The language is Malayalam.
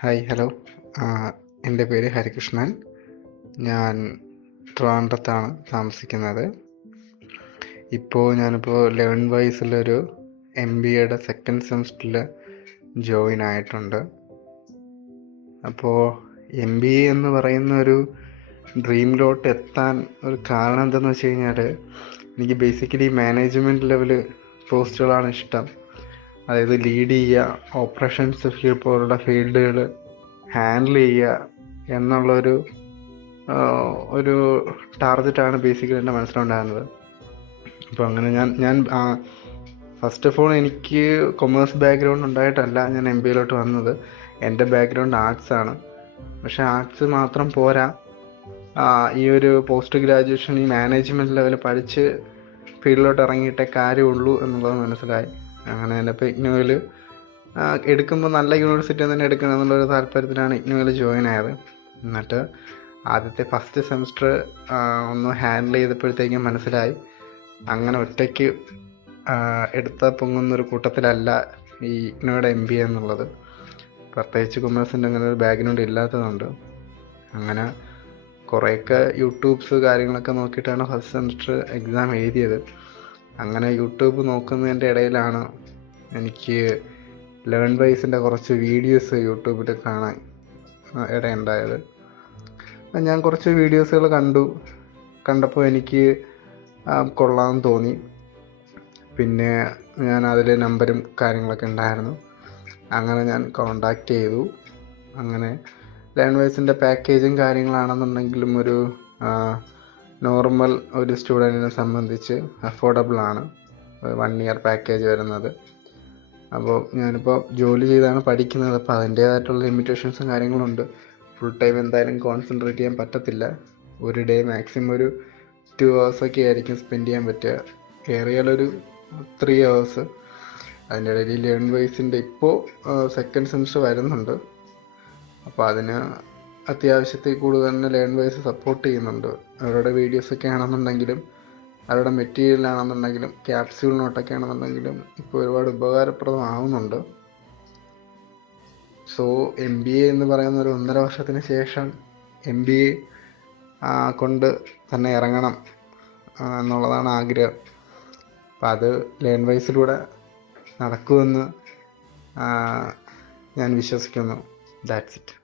ഹായ് ഹലോ എന്റെ പേര് ഹരികൃഷ്ണൻ. ഞാൻ ട്രിവാൻഡ്രത്താണ് താമസിക്കുന്നത്. ഇപ്പോൾ ഞാനിപ്പോൾ ലേൺ വൈസിലൊരു എം ബി എയുടെ സെക്കൻഡ് സെമസ്റ്ററിൽ ജോയിൻ ആയിട്ടുണ്ട്. അപ്പോൾ എം ബി എ എന്ന് പറയുന്ന ഒരു ഡ്രീമിലോട്ട് എത്താൻ ഒരു കാരണം എന്തെന്ന് വെച്ച് കഴിഞ്ഞാൽ എനിക്ക് ബേസിക്കലി മാനേജ്മെന്റ് ലെവൽ പോസ്റ്റുകളാണ് ഇഷ്ടം. അതായത് ലീഡ് ചെയ്യുക ഓപ്പറേഷൻസ് ഫീൽഡ് പോലുള്ള ഫീൽഡുകൾ ഹാൻഡിൽ ചെയ്യുക എന്നുള്ളൊരു ഒരു ടാർഗറ്റാണ് ബേസിക്കലി എന്റെ മനസ്സിലുണ്ടായിരുന്നത്. അപ്പോൾ അങ്ങനെ ഞാൻ ഞാൻ ഫസ്റ്റ് ഓഫ് ഓൾ എനിക്ക് കൊമേഴ്സ് ബാക്ക്ഗ്രൗണ്ട് ഉണ്ടായിട്ടല്ല. ഞാൻ എം ബി എയിലോട്ട് വന്നത്. എന്റെ ബാക്ക്ഗ്രൗണ്ട് ആർട്സ് ആണ്. പക്ഷേ ആർട്സ് മാത്രം പോരാ. ഈ ഒരു പോസ്റ്റ് ഗ്രാജുവേഷൻ ഈ മാനേജ്മെന്റ് ലെവൽ പഠിച്ച് ഫീൽഡിലോട്ട് ഇറങ്ങിയിട്ടേ കാര്യമുള്ളൂ എന്നുള്ളത് മനസ്സിലായി. അങ്ങനെ തന്നെ. ഇപ്പോൾ ഇഗ്നോയിൽ എടുക്കുമ്പോൾ നല്ല യൂണിവേഴ്സിറ്റി തന്നെ എടുക്കണം എന്നുള്ളൊരു താല്പര്യത്തിലാണ് ഇഗ്നോയിൽ ജോയിൻ ആയത്. എന്നിട്ട് ആദ്യത്തെ ഫസ്റ്റ് സെമിസ്റ്റർ ഒന്ന് ഹാൻഡിൽ ചെയ്തപ്പോഴത്തേക്കും മനസ്സിലായി. അങ്ങനെ ഒറ്റയ്ക്ക് എടുത്ത പൊങ്ങുന്നൊരു കൂട്ടത്തിലല്ല ഈ ഇഗ്നോയുടെ എം ബി എ എന്നുള്ളത്. പ്രത്യേകിച്ച് കൊമേഴ്സിന്റെ അങ്ങനെ ഒരു ബാക്ക്ഗ്രൗണ്ട് ഇല്ലാത്തതുകൊണ്ട്. അങ്ങനെ കുറേയൊക്കെ യൂട്യൂബ്സ് കാര്യങ്ങളൊക്കെ നോക്കിയിട്ടാണ് ഫസ്റ്റ് സെമിസ്റ്റർ എക്സാം എഴുതിയത്. അങ്ങനെ യൂട്യൂബ് നോക്കുന്നതിന്റെ ഇടയിലാണ് എനിക്ക് ലേൺ വൈസിന്റെ കുറച്ച് വീഡിയോസ് യൂട്യൂബിൽ കാണാൻ ഇടയുണ്ടായത്. ഞാൻ കുറച്ച് വീഡിയോസുകൾ കണ്ടു. കണ്ടപ്പോൾ എനിക്ക് കൊള്ളാമെന്ന് തോന്നി. പിന്നെ ഞാൻ അതിൽ നമ്പരും കാര്യങ്ങളൊക്കെ ഉണ്ടായിരുന്നു. അങ്ങനെ ഞാൻ കോണ്ടാക്ട് ചെയ്തു. അങ്ങനെ ലേൺ വൈസിന്റെ പാക്കേജും കാര്യങ്ങളാണെന്നുണ്ടെങ്കിലും ഒരു നോർമൽ ഒരു സ്റ്റുഡന്റിനെ സംബന്ധിച്ച് അഫോർഡബിൾ ആണ്. വൺ ഇയർ പാക്കേജ് വരുന്നത്. അപ്പോൾ ഞാനിപ്പോൾ ജോലി ചെയ്താണ് പഠിക്കുന്നത്. അപ്പോൾ അതിന്റേതായിട്ടുള്ള ലിമിറ്റേഷൻസും കാര്യങ്ങളുണ്ട്. ഫുൾ ടൈം എന്തായാലും കോൺസെൻട്രേറ്റ് ചെയ്യാൻ പറ്റത്തില്ല. ഒരു ഡേ മാക്സിമം ഒരു ടു ഹവേഴ്സൊക്കെ ആയിരിക്കും സ്പെൻഡ് ചെയ്യാൻ പറ്റുക. ഏറിയാലൊരു ത്രീ ഹവേഴ്സ് അതിന്റെ ഇടയിൽ ലേൺ വൈസിന്റെ ഇപ്പോൾ സെക്കൻഡ് സെമിസ്റ്റർ വരുന്നുണ്ട്. അപ്പോൾ അതിന് അത്യാവശ്യത്തിൽ കൂടുതൽ തന്നെ ലേൺ വൈസ് സപ്പോർട്ട് ചെയ്യുന്നുണ്ട്. അവരുടെ വീഡിയോസ് ഒക്കെ ആണെന്നുണ്ടെങ്കിലും അവരുടെ മെറ്റീരിയൽ ആണെന്നുണ്ടെങ്കിലും ക്യാപ്സ്യൂൾ നോട്ടൊക്കെ ആണെന്നുണ്ടെങ്കിലും ഇപ്പോൾ ഒരുപാട് ഉപകാരപ്രദമാവുന്നുണ്ട്. സോ എം ബി എ എന്ന് പറയുന്ന ഒരു ഒന്നര വർഷത്തിന് ശേഷം എം ബി എ കൊണ്ട് തന്നെ ഇറങ്ങണം എന്നുള്ളതാണ് ആഗ്രഹം. അപ്പം അത് ലേൺ വൈസിലൂടെ നടക്കുമെന്ന് ഞാൻ വിശ്വസിക്കുന്നു. That's it